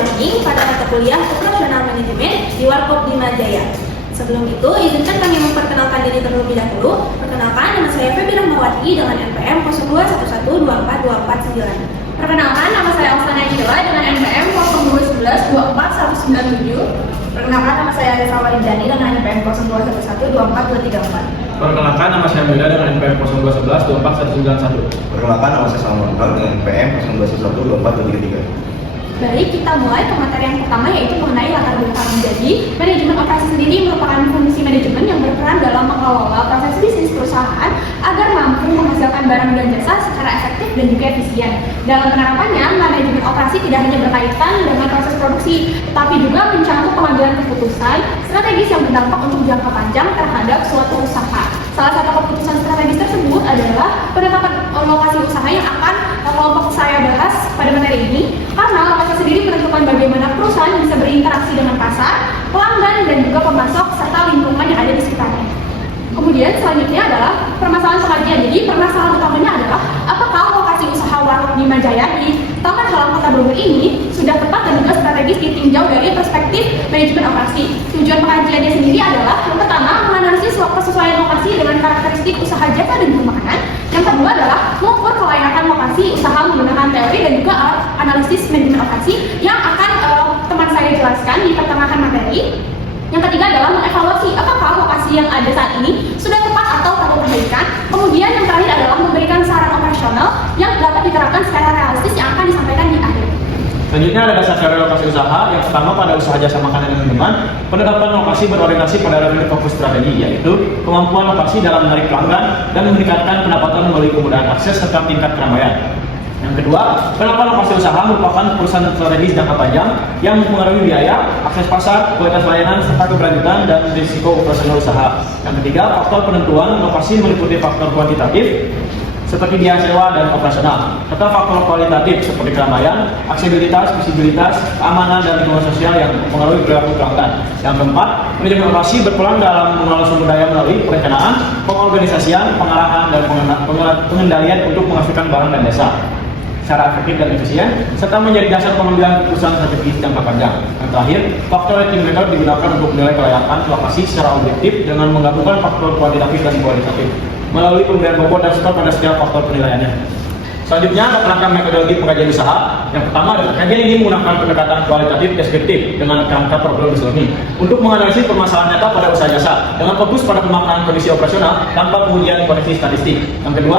Learning pada mata kuliah Operasional Manajemen di Warkop Dimajaya. Sebelum itu, izinkan kami memperkenalkan diri terlebih dahulu. Perkenalkan, nama saya Feby Rahmawati dengan NPM 0211242449. Perkenalkan, nama saya Alsana Ijela dengan NPM 0211244197. Perkenalkan, nama saya Reza Walidani dengan NPM 0211242234. Perkenalkan, nama saya Mila dengan NPM 0211244191. Perkenalkan, nama saya Salman dengan NPM 0211242333. Baik, kita mulai ke materi yang pertama, yaitu mengenai latar belakang. Jadi, manajemen operasi sendiri merupakan fungsi manajemen yang berperan dalam mengelola proses bisnis perusahaan agar mampu menghasilkan barang dan jasa secara efektif dan juga efisien. Dalam penerapannya, manajemen operasi tidak hanya berkaitan dengan proses produksi, tetapi juga mencakup pengambilan keputusan strategis yang berdampak untuk jangka panjang terhadap suatu usaha. Salah satu keputusan strategis tersebut adalah penetapan lokasi usaha yang akan kelompok saya bahas pada materi ini, karena lokasi sendiri menentukan bagaimana perusahaan bisa berinteraksi dengan pasar, pelanggan, dan juga pemasok serta lingkungan yang ada di sekitarnya. Kemudian selanjutnya adalah permasalahan pengajian. Jadi permasalahan utamanya adalah apakah lokasi usaha Warkop Dimajaya di Taman Halaman Kota Bogor ini sudah tepat dan juga strategis ditinjau dari perspektif manajemen operasi. Tujuan pengajiannya sendiri adalah yang pertama, menganalisis kesesuaian lokasi dengan karakteristik usaha jasa dan makanan. Yang kedua adalah mengukur kelayakan lokasi usaha menggunakan teori dan juga analisis manajemen operasi yang akan teman saya jelaskan di pertengahan materi. Yang ketiga adalah mengevaluasi apakah lokasi yang ada saat ini sudah tepat atau perlu perbaikan. Kemudian yang terakhir adalah memberikan saran operasional yang dapat diterapkan secara realistis yang akan disampaikan di akhir. Selanjutnya ada dasar teori lokasi usaha. Yang pertama pada usaha jasa makanan dan minuman, penetapan lokasi berorientasi pada revenue fokus strategi, yaitu kemampuan lokasi dalam menarik pelanggan dan meningkatkan pendapatan melalui kemudahan akses serta tingkat keramaian. Yang kedua, penerapan lokasi usaha merupakan perusahaan strategis jangka panjang yang mempengaruhi biaya, akses pasar, kualitas layanan, serta keberlanjutan dan risiko operasional usaha. Yang ketiga, faktor penentuan lokasi meliputi faktor kuantitatif seperti biaya sewa dan operasional, serta faktor kualitatif seperti keramaian, aksesibilitas, visibilitas, keamanan, dan lingkungan sosial yang mempengaruhi perilaku pelanggan. Yang keempat, manajemen operasi berperan dalam mengelola sumber daya melalui perencanaan, pengorganisasian, pengarahan, dan pengendalian untuk menghasilkan barang dan jasa secara efektif dan efisien, serta menjadi dasar pengambilan keputusan strategis jangka panjang. Yang terakhir, faktor rating method digunakan untuk menilai kelayakan lokasi secara objektif dengan menggabungkan faktor kuantitatif dan kualitatif melalui pemberian bobot dan skor pada setiap faktor penilaiannya. Selanjutnya, ada kerangka metodologi pengajian usaha. Yang pertama adalah kajian ini menggunakan pendekatan kualitatif deskriptif dengan kerangka problem solving untuk menganalisis permasalahan nyata pada usaha jasa dengan fokus pada pemaknaan kondisi operasional tanpa pengujian koneksi statistik. Yang kedua,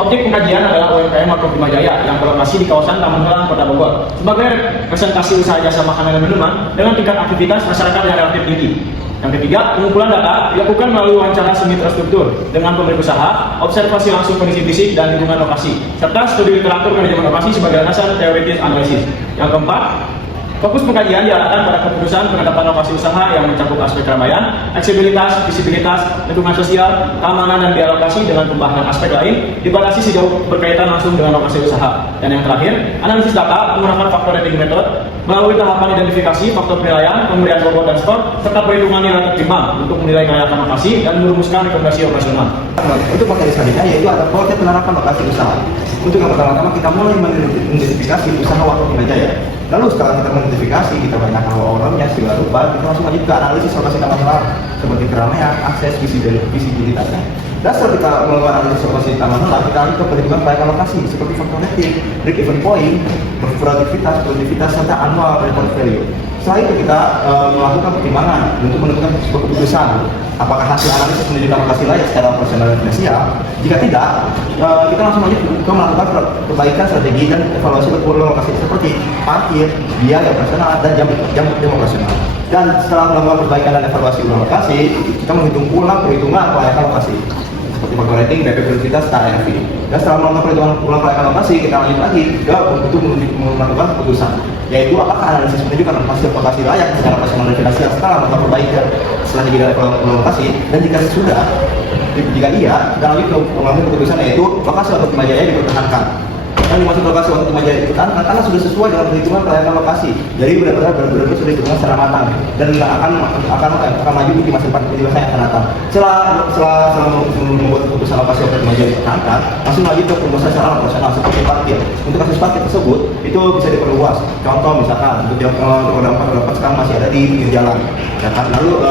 objek pengkajian adalah UMKM Warkop Dimajaya yang berlokasi di kawasan Taman Halaman Kota Bogor sebagai representasi usaha jasa makanan dan minuman dengan tingkat aktivitas masyarakat yang relatif tinggi. Yang ketiga, pengumpulan data dilakukan melalui wawancara semi terstruktur dengan pemilik usaha, observasi langsung kondisi fisik dan lingkungan lokasi, serta studi literatur manajemen operasi sebagai dasar teoritis analisis. Yang keempat, fokus pengkajian diarahkan pada keputusan penetapan lokasi usaha yang mencakup aspek keramaian, aksesibilitas, visibilitas, lingkungan sosial, keamanan, dan biaya lokasi dengan pembahasan aspek lain dibatasi sejauh berkaitan langsung dengan lokasi usaha. Dan yang terakhir, analisis data menggunakan faktor rating method melalui tahapan identifikasi, faktor penilaian, pemberian bobot dan skor, serta perhitungan nilai tertimbang untuk menilai kelayakan lokasi dan merumuskan rekomendasi operasional. Untuk materi selanjutnya yaitu ada proses penerapan lokasi usaha. Untuk yang pertama-tama kita mulai mengidentifikasi usaha Warkop Dimajaya. Lalu setelah kita mengidentifikasi, kita tanyakan orangnya segala rupa, kita langsung lanjut ke analisis lokasi taman halaman seperti keramaian, akses, visibilitasnya. Dan setelah kita melakukan analisis lokasi taman halaman, kita lanjut ke perhitungan kelayakan lokasi seperti faktor rating, break even point, produktivitas, serta annual report value. Setelah itu kita melakukan pertimbangan untuk menentukan sebuah keputusan apakah hasil analisis menunjukkan lokasi layak secara operasional dan finansial. Jika tidak, kita langsung lanjut ke melakukan perbaikan strategi dan evaluasi berpulang lokasi seperti parkir, biaya operasional, dan jam operasional. Dan setelah melakukan perbaikan dan evaluasi ulang lokasi, kita menghitung ulang perhitungan kelayakan lokasi seperti faktor rating, BP produktivitas, KRV. Dan setelah melakukan perhitungan ulang kelayakan lokasi, kita lanjut lagi ke untuk melakukan keputusan, yaitu apakah analisis menunjukkan hasil lokasi layak secara operasional dan finansial setelah melakukan perbaikan strategi dan evaluasi lokasi. Dan jika iya, kita lanjut ke pengambil keputusan, yaitu lokasi Warkop Dimajaya dipertahankan. yang dimaksud lokasi waktu Majaya itu kan karena sudah sesuai dengan perhitungan pelayanan lokasi. Jadi benar-benar sudah dihitung secara matang dan akan maju di masa depan yang akan datang. Setelah membuat keputusan lokasi waktu Majaya dipertahankan, langsung lanjut ke pembahasan secara operasional seperti parkir. Untuk kasus parkir tersebut itu bisa diperluas. Contoh misalkan untuk yang roda 4 sekarang masih ada di pinggir jalan, ya kan? Lalu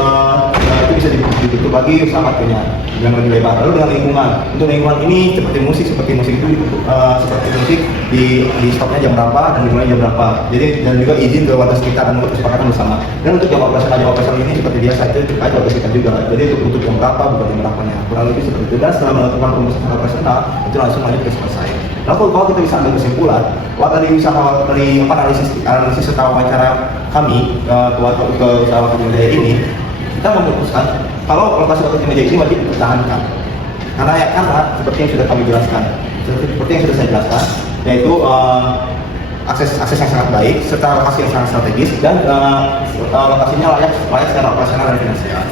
itu bisa ditutup bagi usaha parkirnya dengan lebih lebar. Lalu dengan lingkungan, untuk lingkungan ini seperti musik itu seperti musik di stopnya jam berapa dan dimulai jam berapa. Jadi dan juga izin ke warga sekitar dan untuk kesepakatan bersama. Dan untuk jam operasional ini seperti biasa itu terkait warga sekitar juga. Jadi untuk jam berapa bukan jam berapanya. Kurang lebih seperti itu. Dan setelah melakukan pembahasan operasional itu langsung lanjut ke selesai. Lalu kalau kita bisa ambil kesimpulan, dari analisis serta wawancara kami ke usaha waktu Majaya ini, kita memutuskan kalau lokasi waktu Majaya ini wajib dipertahankan. Karena seperti yang sudah kami jelaskan, seperti yang sudah saya jelaskan, yaitu akses yang sangat baik serta lokasi yang sangat strategis dan lokasinya layak secara operasional dan finansial.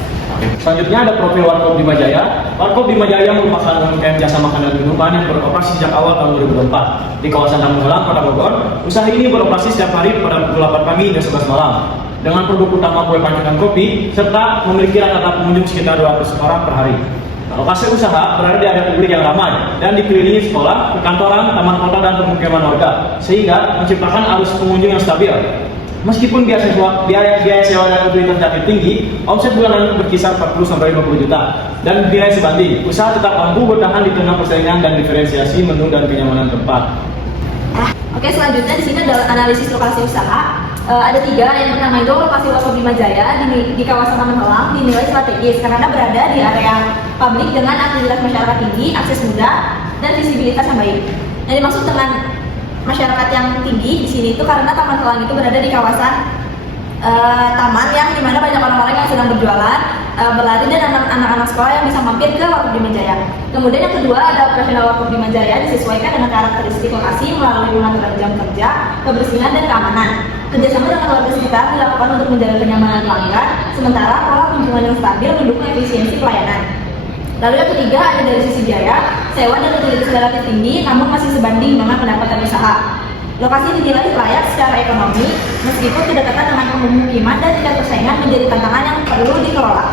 Selanjutnya ada profil Warkop Bima Jaya. Warkop Bima Jaya merupakan UMKM jasa makanan dan minuman yang beroperasi sejak awal tahun 2004 di kawasan Taman Helang, Kota Bogor. Usaha ini beroperasi setiap hari pada pukul 8 pagi hingga 11 malam dengan produk utama kue pancake dan kopi serta memiliki rata-rata pengunjung sekitar 200 orang per hari. Lokasi usaha berada di area publik yang ramai dan dikelilingi sekolah, perkantoran, taman kota dan pemukiman warga sehingga menciptakan arus pengunjung yang stabil. Meskipun biaya sewa dan utilitas relatif tinggi, omset bulanan berkisar 40-50 juta dan nilai sebanding. Usaha tetap mampu bertahan di tengah persaingan dan diferensiasi menu dan kenyamanan tempat. Oke, selanjutnya di sini adalah analisis lokasi usaha. Ada 3. Yang pertama itu lokasi Warkop Bima Jaya di kawasan Taman Helang dinilai strategis karena berada di area publik dengan aktivitas masyarakat tinggi, akses mudah, dan visibilitas yang baik. Yang dimaksud dengan masyarakat yang tinggi di sini itu karena Taman Helang itu berada di kawasan taman yang dimana banyak orang-orang yang sedang berjualan, berlari dan anak-anak sekolah yang bisa mampir ke Warkop Bima Jaya. Kemudian yang kedua ada operasional Warkop Bima Jaya disesuaikan dengan karakteristik lokasi melalui pengaturan jam kerja, kebersihan dan keamanan. Kerjasama dengan warga sekitar dilakukan untuk menjaga kenyamanan pelanggan, sementara pola kunjungan yang stabil mendukung efisiensi pelayanan. Lalu yang ketiga ada dari sisi biaya, sewa dan utilitas relatif tinggi namun masih sebanding dengan pendapatan usaha. Lokasi dinilai layak secara ekonomi meskipun tidak dekat dengan pemukiman dan tingkat persaingan menjadi tantangan yang perlu dikelola.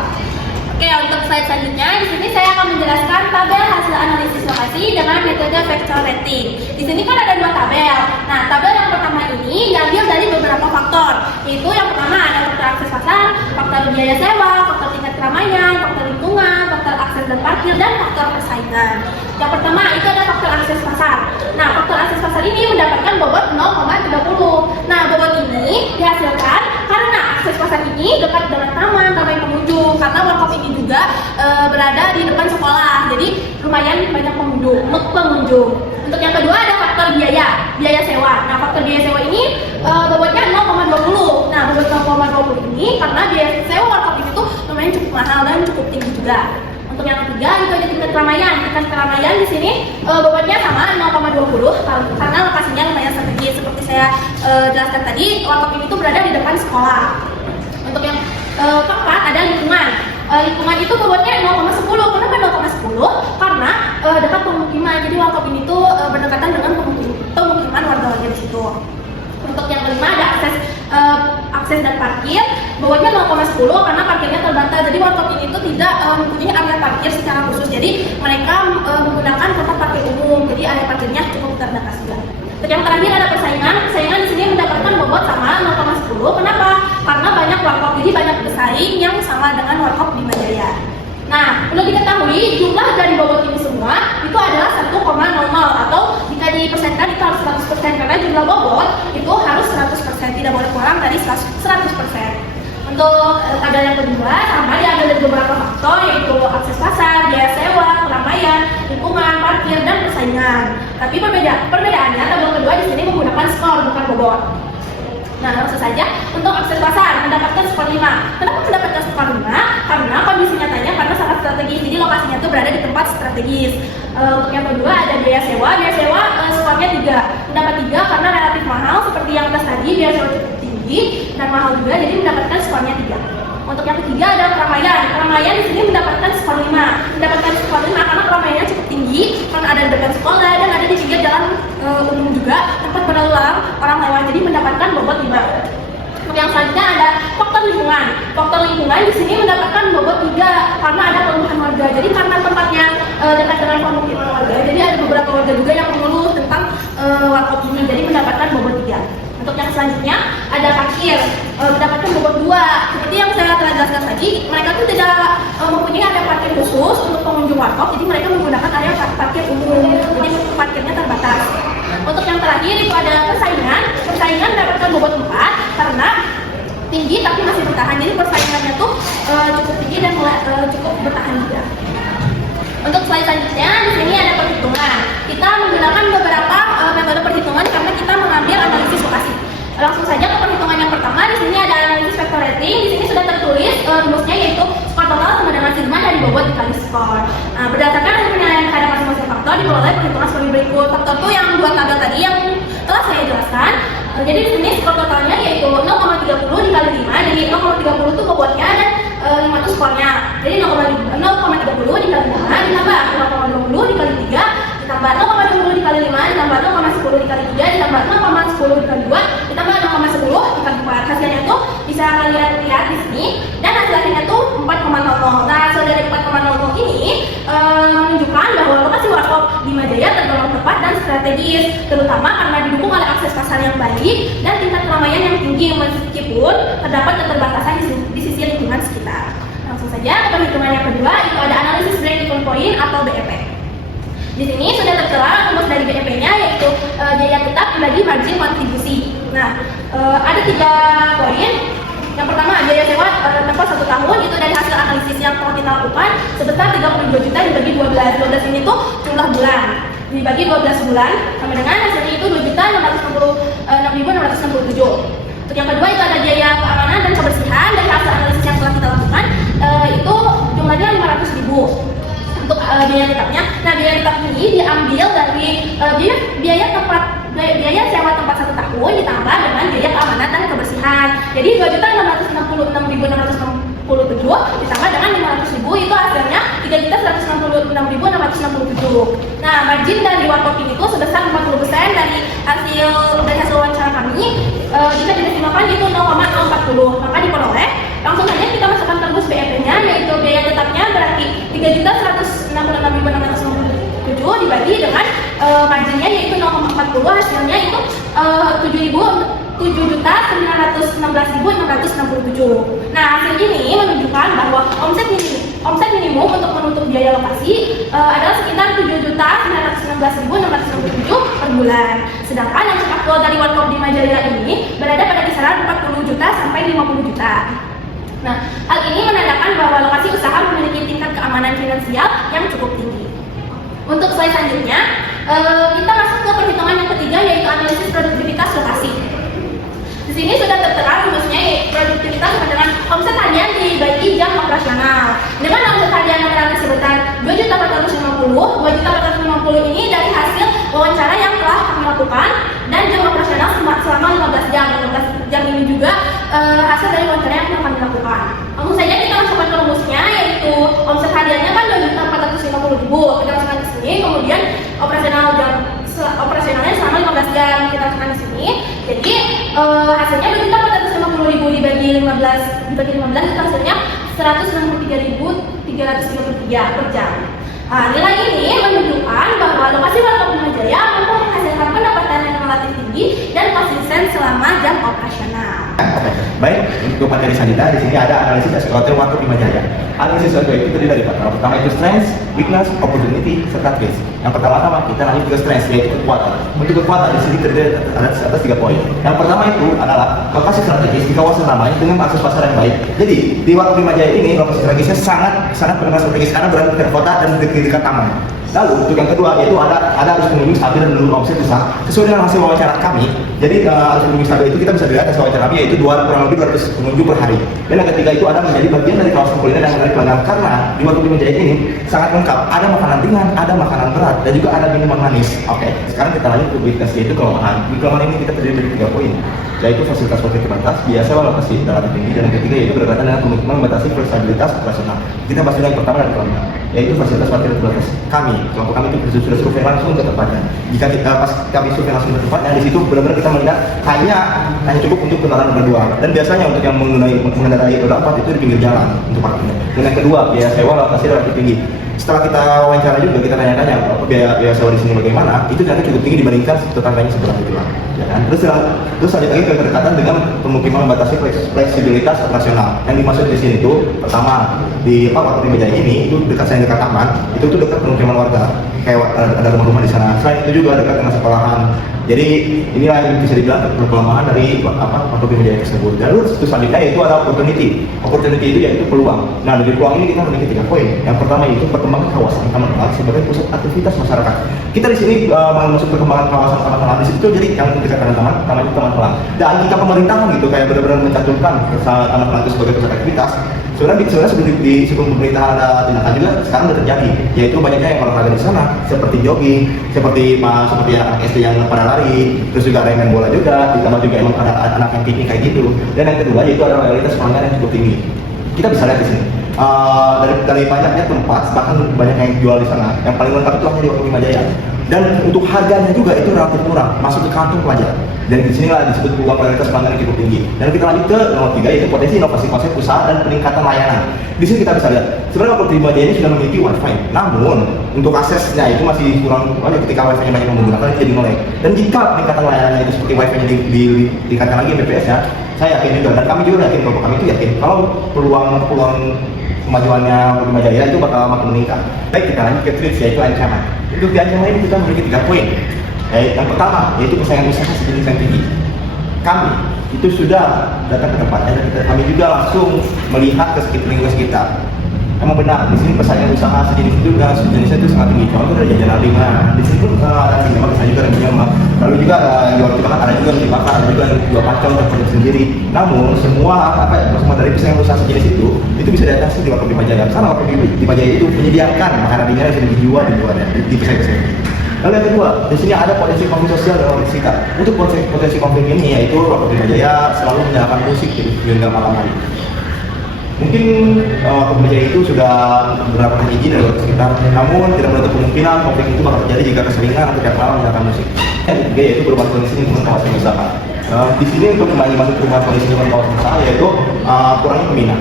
Oke, untuk slide selanjutnya di sini saya akan menjelaskan tabel hasil analisis lokasi dengan metode vector rating. Di sini kan ada 2 tabel. Nah, tabel yang pertama ini diambil dari beberapa faktor. Yaitu yang pertama ada faktor akses pasar, faktor biaya sewa, faktor tingkat keramaian, faktor lingkungan, faktor akses dan parkir, dan faktor persaingan. Yang pertama itu ada faktor akses pasar. Nah, faktor akses pasar ini mendapatkan bobot 0,30. Nah, bobot ini dihasilkan karena akses pasar ini dekat dengan taman pengunjung, karena Warkop ini juga berada di depan sekolah, jadi lumayan banyak pengunjung. Untuk yang kedua ada faktor biaya sewa. Nah, faktor biaya sewa ini bobotnya 0,20. Nah, bobot 0,20 ini karena biaya sewa Warkop ini tuh lumayan cukup mahal dan cukup tinggi juga. Untuk yang ketiga itu ada tingkat keramaian. Tingkat keramaian di sini bobotnya sama 0,20 karena lokasinya lumayan strategis. Seperti saya jelaskan tadi, Warkop ini tuh berada di depan sekolah. Untuk yang keempat ada lingkungan. Lingkungan itu bobotnya 0,10. Kenapa 0,10? Karena dekat pemukiman. Jadi Warkop ini tuh berdekatan dengan pemukiman warga-warga di situ. Untuk yang kelima ada akses dan parkir. Bobotnya 0,10 karena parkirnya terbatas. Jadi Warkop ini tuh tidak mempunyai area parkir secara khusus. Jadi mereka menggunakan tempat parkir umum. Jadi area parkirnya cukup terbatas juga. Untuk yang terakhir ada persaingan. Persaingan di sini mendapatkan bobot sama 0,10. Kenapa? Karena banyak Warkop, jadi banyak pesaing yang sama dengan Warkop Bima Jaya. Nah, perlu diketahui jumlah dari bobot ini semua itu adalah 1,00 atau jika dipersenkan itu harus 100% karena jumlah bobot itu harus 100%, tidak boleh kurang dari 100%. Untuk tabel yang kedua sama diambil dari beberapa faktor yaitu akses pasar, biaya sewa, keramaian, lingkungan, parkir, dan persaingan. Tapi perbedaannya tabel kedua di sini menggunakan skor bukan bobot. Nah, langsung saja untuk akses pasar mendapatkan skor 5. Kenapa mendapatkan skor 5? Karena kondisi nyatanya karena sangat strategis. Jadi lokasinya itu berada di tempat strategis. Untuk yang kedua ada biaya sewa. Biaya sewa skornya 3. Mendapat 3 karena relatif mahal seperti yang atas tadi, biaya sewa cukup tinggi dan mahal juga, jadi mendapatkan skornya 3. Untuk yang ketiga ada keramaian. Keramaian di sini mendapatkan skor 5. Mendapatkan skor 5 karena keramaiannya cukup tinggi, karena ada di depan sekolah dan ada di pinggir jalan umum juga, tempat berlalu orang lewat, jadi mendapatkan bobot 5. Untuk yang selanjutnya ada faktor lingkungan. Faktor lingkungan di sini mendapatkan bobot 3 karena ada keluhan warga. Jadi karena tempatnya dekat dengan pemukiman warga, jadi ada beberapa warga juga yang mengeluh tentang warkop ini, jadi mendapatkan bobot 3. Untuk yang selanjutnya ada parkir, mendapatkan bobot 2. Seperti yang saya telah jelaskan tadi, mereka tuh tidak mempunyai area parkir khusus untuk pengunjung warkop, jadi mereka menggunakan area parkir umum, jadi parkirnya terbatas. Untuk yang terakhir itu ada persaingan. Persaingan mendapatkan bobot 4 karena tinggi tapi masih bertahan, jadi persaingannya tuh cukup tinggi dan cukup bertahan juga. Untuk slide selanjutnya di sini ada perhitungan. Kita menggunakan beberapa metode perhitungan karena kita mengambil analisis lokasi. Langsung saja ke perhitungan yang pertama. Di sini ada analisis vector rating. Di sini sudah tertulis rumusnya, yaitu skor total sama dengan sigma dari bobot dikali skor. Nah, berdasarkan hasil penilaian terhadap masing-masing faktor diperoleh perhitungan sebagai berikut. Faktor itu yang dua tabel tadi yang telah saya jelaskan. Jadi di sini skor totalnya yaitu 0,30 dikali 5. Jadi 0,30 itu bobotnya dan 5 itu skornya. Jadi 0,30 dikali 5 ditambah 0,20 dikali 3 ditambah 0,20 dikali 5 ditambah 0,10 dikali 3 ditambah 0,10 dikali 2 ditambah 0,10 dikali 4. Hasilnya tuh bisa kalian lihat di sini, dan hasilnya tuh 4,00. Nah, hasil dari 4,00 ini menunjukkan bahwa lokasi warkop Bimajaya tergolong tepat dan strategis, terutama karena didukung oleh akses pasar yang baik dan tingkat keramaian yang tinggi meskipun terdapat keterbatasan di sisi lingkungan sekitar. Langsung saja ke perhitungan yang kedua, itu ada analisis break-even point atau BEP. Di sini sudah tertera rumus dari BEP-nya, yaitu biaya tetap dibagi margin kontribusi. Nah, ada 3 poin. Yang pertama, biaya sewa tempat 1 tahun itu dari hasil analisis yang telah kita lakukan sebesar 32 juta dibagi 12. 12 ini tuh jumlah bulan. Dibagi 12 bulan sama dengan hasilnya itu 2.666.667. Untuk yang kedua itu ada biaya keamanan dan kebersihan dari hasil analisis yang telah kita lakukan, itu jumlahnya 500.000. Untuk biaya tetapnya, nah biaya tetap ini diambil dari biaya sewa tempat 1 tahun ditambah dengan biaya keamanan dan kebersihan. Jadi 2.666.667 ditambah dengan 500.000 itu hasilnya 3.166.667. Nah, margin dari warkop ini itu sebesar 40% dari hasil wawancara kami. Jika dimaksimalkan itu 0,040, maka diperoleh. Langsung saja kita masukkan ke rumus BEP-nya, yaitu biaya tetapnya berarti 3.166.667 dibagi dengan marginnya yaitu 0,40, hasilnya itu 7.916.667. Nah, hasil ini menunjukkan bahwa omset minimum untuk menutup biaya lokasi adalah sekitar 7.916.667 per bulan. Sedangkan omset aktual dari warkop Bimajaya ini berada pada kisaran 40 juta sampai 50 juta. Nah, hal ini menandakan bahwa lokasi usaha memiliki tingkat keamanan finansial yang cukup tinggi. Untuk slide selanjutnya, kita masuk ke perhitungan yang ketiga, yaitu analisis produktivitas lokasi. Di sini sudah tertera rumusnya, yaitu produktivitas sama dengan omset harian dibagi jam operasional. Dengan omset harian yang berada sebesar 2.450, 2.450 ini dari hasil wawancara yang telah kami lakukan dan jam operasional selama 15 jam. 15 jam ini juga hasil dari wawancara yang telah kami lakukan. Langsung saja kita masukkan ke rumusnya, yaitu omset hariannya kan 2.450.000. Kita masukkan di sini, kemudian operasionalnya selama 15 jam kita masukkan di sini. Jadi hasilnya 2.450.000 dibagi 15 itu hasilnya 163.333 per jam. Nah, nilai ini menunjukkan bahwa lokasi warkop Bimajaya mampu menghasilkan pendapatan yang relatif tinggi dan konsisten selama jam operasional. Oke, baik. Untuk materi selanjutnya di sini ada analisis SWOT warkop Bimajaya. Analisis SWOT itu terdiri dari faktor pertama itu strength, weakness, opportunity, serta risk. Yang pertama kita lanjut ke strength, yaitu kekuatan. Untuk kekuatan di sini terdiri atas 3 poin. Yang pertama itu adalah lokasi strategis di kawasan ramai dengan akses pasar yang baik. Jadi di warkop Bimajaya ini lokasi strategisnya sangat benar strategis karena berada di dekat kota dan di dekat taman. Lalu untuk yang kedua yaitu ada harus membimbing stabil dan menurut omset usaha sesuai dengan hasil wawancara kami. Jadi harus membimbing stabil itu kita bisa dilihat hasil wawancara kami yaitu kurang lebih 200 pengunjung per hari. Dan yang ketiga itu ada menjadi bagian dari kawasan kuliner yang menarik pelanggan karena di Warkop Lima Jaya ini sangat lengkap. Ada makanan ringan, ada makanan berat, dan juga ada minuman manis. Oke, sekarang kita lanjut ke ubikasi yaitu kelemahan. Di kelemahan ini kita terdiri dari 3 poin, yaitu fasilitas publik terbatas, biasa lokasi relatif tinggi, dan yang ketiga yaitu berkaitan dengan komitmen membatasi fleksibilitas operasional. Kita bahas dulu yang pertama dan kelemahan, yaitu fasilitas parkir terbatas. Kami, kelompok kami itu sudah survei langsung ke tempatnya. Jika kita pas kami survei langsung ke tempatnya, di situ benar-benar kita melihat hanya cukup untuk kendaraan berdua. Dan biasanya untuk yang mengendarai roda 4 itu di pinggir jalan untuk parkirnya. Dan yang kedua, biaya sewa lokasi relatif tinggi. Setelah kita wawancara juga, kita tanya-tanya biaya sewa di sini bagaimana, itu ternyata cukup tinggi dibandingkan tetangganya sebelah itu lah. Ya kan? Terus lanjut lagi ke kedekatan dengan pemukiman membatasi fleksibilitas operasional. Yang dimaksud di sini itu pertama di Warkop Lima Jaya ini itu dekat taman, itu dekat pemukiman warga, kayak ada rumah-rumah di sana. Selain itu juga dekat dengan sekolahan. Jadi inilah yang bisa dibilang kelemahan dari Warkop Lima Jaya tersebut. Dan terus selanjutnya yaitu ada opportunity. Opportunity itu yaitu peluang. Nah dari peluang ini kita memiliki 3 poin. Yang pertama itu perkembangan kawasan taman kenal sebagai pusat aktivitas masyarakat. Kita di sini masuk perkembangan kawasan taman kenal di situ jadi yang dekat dengan taman itu taman kenal. Dan jika pemerintahan gitu kayak benar-benar mencantumkan taman kenal itu sebagai pusat aktivitas, sebenarnya sebelum pemerintahan ada tindakan juga sekarang sudah terjadi, yaitu banyaknya yang olahraga di sana seperti jogging, seperti anak SD yang pada lari, terus juga ada yang main bola juga, ditambah juga emang ada anak yang piknik kayak gitu. Dan yang kedua yaitu ada loyalitas pelanggan yang cukup tinggi. Kita bisa lihat di sini dari banyaknya tempat, bahkan banyak yang jual di sana. Yang paling lengkap itu hanya di Warkop Lima Jaya. Dan untuk harganya juga itu relatif murah, masuk ke kantong pelajar. Dan di sinilah disebut peluang kualitas pelanggan yang cukup tinggi. Dan kita lanjut ke nomor 3 yaitu potensi inovasi konsep usaha dan peningkatan layanan. Di sini kita bisa lihat sebenarnya Warkop Lima Jaya ini sudah memiliki wifi, namun untuk aksesnya itu masih kurang. Ketika wifi-nya banyak menggunakan itu jadi nolak. Dan jika peningkatan layanannya itu seperti wifi-nya ditingkatkan lagi MPPS-nya, saya yakin juga dan kami juga yakin, kelompok kami itu yakin kalau peluang kemajuannya Warkop Lima Jaya itu bakal makin meningkat. Baik, kita lanjut ke tips yaitu ancaman. Untuk di ancaman ini kita memiliki 3 poin. Yang pertama yaitu persaingan usaha sejenis yang tinggi. Kami itu sudah datang ke tempatnya dan kami juga langsung melihat ke lingkungan sekitar. Emang benar, di sini persaingan usaha sejenisnya itu sangat tinggi. Contoh dari jajanan ringan, di sini pun ada yang memang, juga ada yang lalu juga ada jual makan, ada juga yang dibakar, ada juga yang jual pacong terproduk sendiri. Namun semua dari persaingan usaha sejenis itu bisa diatasi di Warkop Lima Jaya. Karena Warkop Lima Jaya itu menyediakan makanan ringan yang bisa dijual di luarnya di persaingan. Lalu yang kedua, di sini ada potensi konflik sosial dan organisasi. Untuk potensi konflik ini yaitu Warkop Lima Jaya selalu menyalakan musik di hingga malam hari. Mungkin Warkop Lima Jaya itu sudah beberapa kali izin dari warga sekitar, namun tidak menutup kemungkinan konflik itu bakal terjadi jika keseringan atau tiap malam menyalakan musik. Yang ketiga yaitu perubahan kondisi lingkungan kawasan usaha. Di sini untuk masuk perubahan kondisi lingkungan kawasan usaha yaitu kurangnya peminat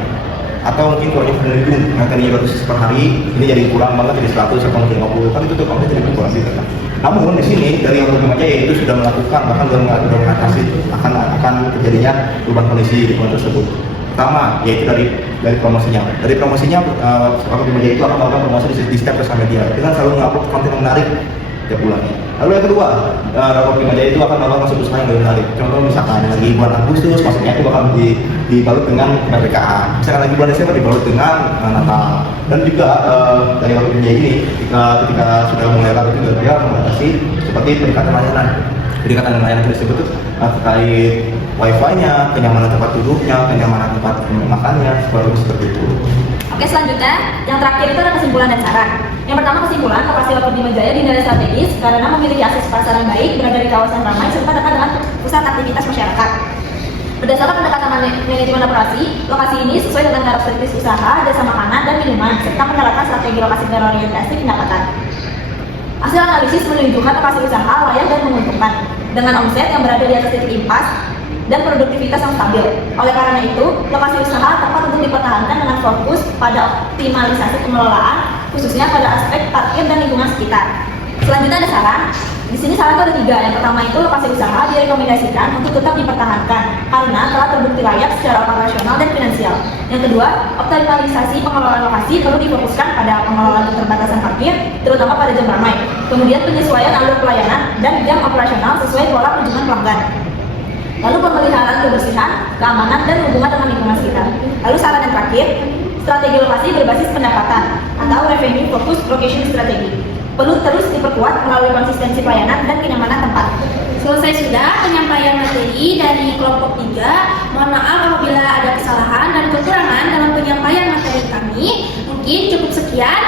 atau mungkin kurangnya pengunjung yang tadinya 200 per hari ini jadi kurang banget jadi 100 atau mungkin 50 kan itu tuh kalau jadi kurang sih kan. Namun di sini dari Warkop Lima Jaya itu sudah melakukan bahkan sudah mengatasi akan terjadinya perubahan kondisi lingkungan tersebut. Pertama yaitu dari promosinya. Dari promosinya Warkop Lima Jaya itu akan melakukan promosi di setiap sosial media. Kita selalu mengupload konten yang menarik tiap bulannya. Lalu yang kedua, Warkop Lima Jaya itu akan melakukan masuk usaha yang lebih menarik. Contoh misalkan lagi bulan Agustus, maksudnya itu bakal dibalut dengan kemerdekaan. Misalkan lagi bulan Desember dibalut dengan Natal. Dan juga dari Warkop Lima Jaya ini, ketika sudah mulai lalu juga dia mengatasi seperti peningkatan layanan. Peningkatan layanan tersebut itu terkait wifi-nya, kenyamanan tempat duduknya, kenyamanan tempat makannya, seperti itu. Oke, selanjutnya yang terakhir itu ada kesimpulan dan saran. Yang pertama kesimpulan, lokasi Warkop Lima Jaya dinilai strategis karena memiliki akses pasar yang baik, berada di kawasan ramai serta dekat dengan pusat aktivitas masyarakat. Berdasarkan pendekatan manajemen operasi, lokasi ini sesuai dengan karakteristik usaha, jasa makanan dan minuman, serta menerapkan strategi lokasi berorientasi pendapatan. Hasil analisis menunjukkan lokasi usaha layak dan menguntungkan, dengan omset yang berada di atas titik impas dan produktivitas yang stabil. Oleh karena itu, lokasi usaha tepat untuk dipertahankan dengan fokus pada optimalisasi pengelolaan, khususnya pada aspek parkir dan lingkungan sekitar. Selanjutnya ada saran. Di sini saran ada 3. Yang pertama itu lokasi usaha direkomendasikan untuk tetap dipertahankan karena telah terbukti layak secara operasional dan finansial. Yang kedua, optimalisasi pengelolaan lokasi perlu difokuskan pada pengelolaan keterbatasan parkir, terutama pada jam ramai. Kemudian penyesuaian alur pelayanan dan jam operasional sesuai pola kunjungan pelanggan. Lalu pemeliharaan kebersihan, keamanan, dan hubungan dengan lingkungan sekitar. Lalu saran yang terakhir, strategi lokasi berbasis pendapatan atau revenue focus location strategy. perlu terus diperkuat melalui konsistensi pelayanan dan kenyamanan tempat. Selesai sudah penyampaian materi dari kelompok 3. Mohon maaf apabila ada kesalahan dan kekurangan dalam penyampaian materi kami. Mungkin cukup sekian.